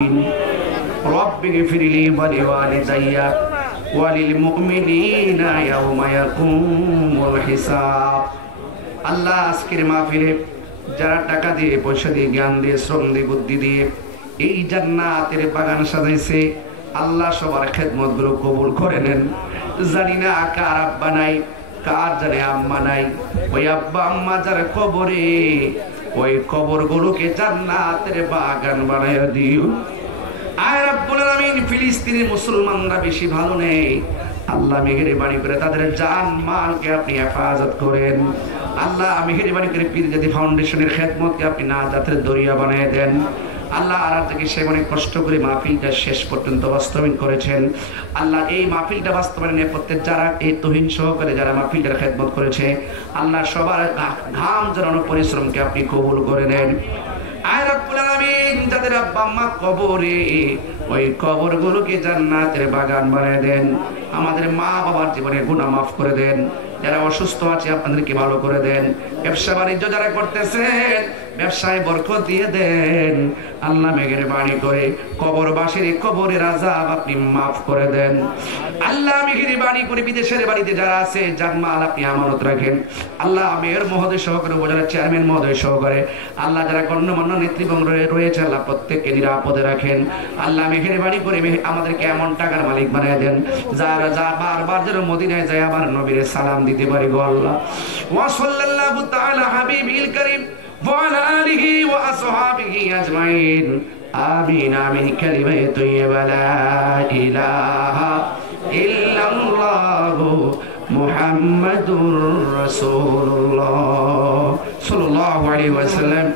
رب اغفر لي ولوالدي وللمؤمنين يوم يقوم الحساب। আল্লাহ আজকের মাহফিলে যারা টাকা দিয়ে, পয়সা দিয়ে, জ্ঞান দিয়ে, শ্রম দিয়ে, বুদ্ধি দিয়ে এই জান্নাতের বাগান সাজাইছে, আল্লাহ সবার খেদমত গুলো কবুল করে নেন। জানি না কার আব্বা নাই, কার জানে আম্মা নাই, ওই আব্বা আম্মা যার কবরে, ওই কবর গুলোকে জান্নাতের বাগান বানায় দিও। আয় রব্বুল আলামিন, ফিলিস্তিনের মুসলমানরা বেশি ভালো নেই, আল্লাহ মেহেরবানি করে তাদের জান মালকে আপনি হেফাজত করেন। আল্লাহ মেহেরবানি করে পীর জাতি ফাউন্ডেশনের খেদমতকে আপনি নাজাতের দরিয়া বানিয়ে দেন। আল্লাহ আর থেকে সে অনেক কষ্ট করে মাহফিলটা শেষ পর্যন্ত বাস্তবায়ন করেছেন। আল্লাহ এই মাহফিলটা বাস্তবায়নের নেপথ্যে যারা এই তহিন সহকারে যারা মাহফিলটার খেদমত করেছে, আল্লাহ সবার ঘাম জড়ানো পরিশ্রমকে আপনি কবুল করে নেন। আয় রব্বুল আলামিন, যাদের আব্বা আম্মা কবরে, ওই কবরগুলোকে জান্নাতের বাগান বানিয়ে দেন। আমাদের মা বাবার জীবনের গুনাহ মাফ করে দেন। যারা অসুস্থ আছে আপনাদেরকে ভালো করে দেন। ব্যবসা বাণিজ্য যারা করতেছেন, ব্যবসায় বরকত দিয়ে দেন। আল্লাহ মেহেরবানি করে কবরবাসীর কবরের আযাব আপনি মাফ করে দেন। আল্লাহ মেহেরবানি করে বিদেশের বাড়িতে যারা আছে জানমাল আপনি আমানত রাখেন। আল্লাহ মেয়র মহোদয় সহকারে, উপজেলার চেয়ারম্যান মহোদয় সহকারে, আল্লাহ যারা গণ্যমান্য নেতৃবৃন্দ রয়েছে, আল্লাহ প্রত্যেককে নিরাপদে রাখেন। আল্লাহ মেহেরবানি করে আমাদেরকে এমন টাকার মালিক বানিয়ে দেন যারা যা বারবার যেন মদিনায় যায় আমার নবীর সালাম দিতে পারি গো আল্লাহ। ওয়া সাল্লাল্লাহু তাআলা হাবিবিল কারীম ওয়া আলা আলিহি ওয়া আসহাবিহি আজমাইন। আমিন আমিন। কালিমায়ে তাইয়্যিবা লা ইলাহা ইল্লাল্লাহু মুহাম্মাদুর রাসূলুল্লাহ সাল্লাল্লাহু আলাইহি ওয়াসাল্লাম।